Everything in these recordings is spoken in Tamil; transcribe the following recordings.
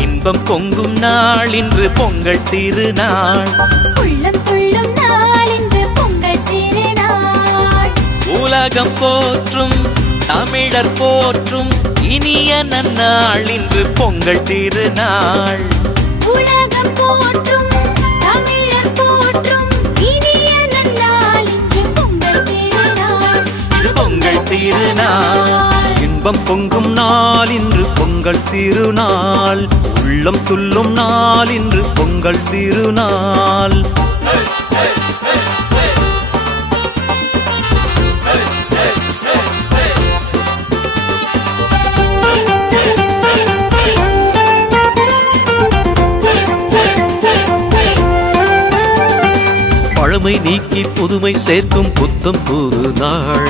இன்பம் பொங்கும் நாள் இன்று பொங்கல் திருநாள். உள்ளம் துள்ளும் உலகம் போற்றும் தமிழர் போற்றும் இனிய நன்னாள் இன்று பொங்கல் திருநாள். உலகம் போற்றும் தமிழர் போற்றும் இனிய நன்னாள் இன்று பொங்கல் திருநாள். இது பொங்கல் திருநாள். இன்பம் பொங்கும் நாள் இன்று பொங்கல் திருநாள். உள்ளம் துள்ளும் நாள் இன்று பொங்கல் திருநாள். பழமை நீக்கி புதுமை சேர்க்கும் புத்தம் புது நாள்.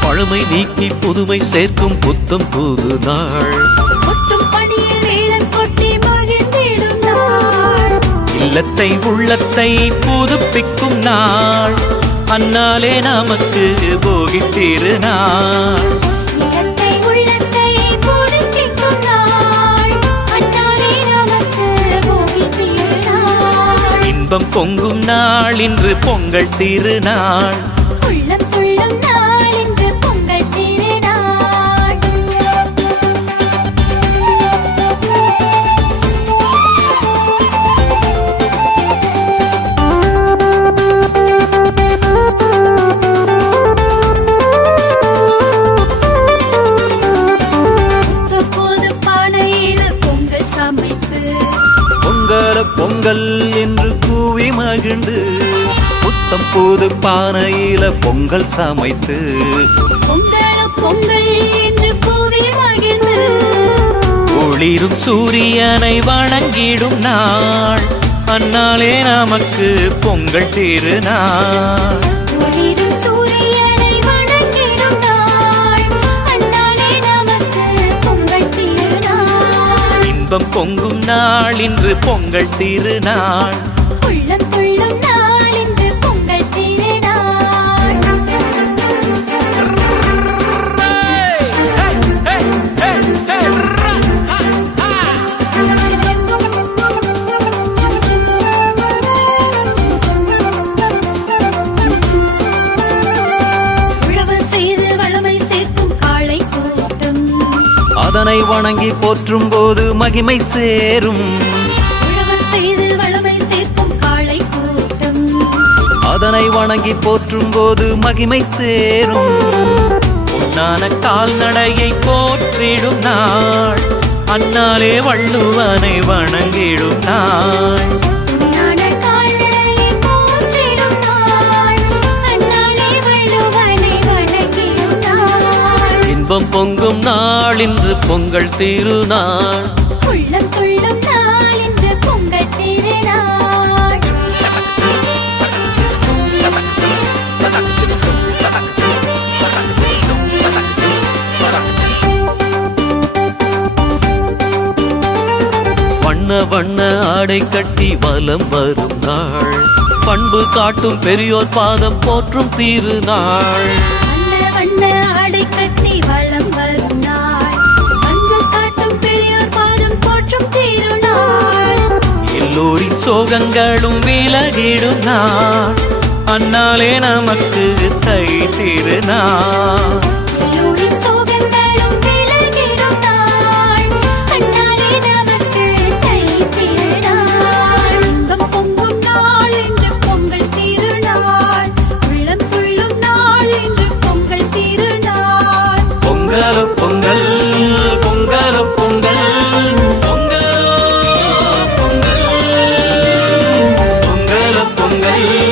பழமை நீக்கி புதுமை சேர்க்கும் புத்தம் புது நாள். இல்லத்தை உள்ளத்தை புதுப்பிக்கும் நாள். அந்நாளே நமக்கு போகி இன்பம் பொங்கும் நாள் இன்று பொங்கல் திருநாள். உள்ளம் துள்ளும் நாள் இன்று பொங்கல் திருநாள். புது பானையில் பொங்கல் சமைத்து பொங்கல பொங்கல் என்று கூவி மகிழ்ந்து புத்தம் புது பானையில பொங்கல் சமைத்து. பொங்கல் பொங்கல் என்று கூவி மகிழ்ந்து. ஒளிரும் சூரியனை வணங்கிடும் நாள். அந்நாளே நமக்கு பொங்கல் திருநாள். ஒளிரும் சூரியனை வணங்கிடும் நாள். அந்நாளே நமக்கு பொங்கல் திருநாள். இன்பம் பொங்கும் நாள் இன்று பொங்கல் திருநாள். அதனை வணங்கி போற்றும் போது மகிமை சேரும். அதனை வணங்கி போற்றும் போது மகிமை சேரும். பொன்னான கால்நடையை போற்றிடும் நாள். அந்நாளே வள்ளுவனை வணங்கிடும் நாள். இன்பம் பொங்கும் நாள் இன்று பொங்கல் திருநாள். உள்ளம் துள்ளும் வண்ண ஆடை கட்டி வலம் வரும் நாள். பண்பு காட்டும் பெரியோர் பாதம் போற்றும் திருநாள். எல்லோரின் சோகங்களும் விலகிடும் நாள். அந்நாளே நமக்கு தை திருநாள்.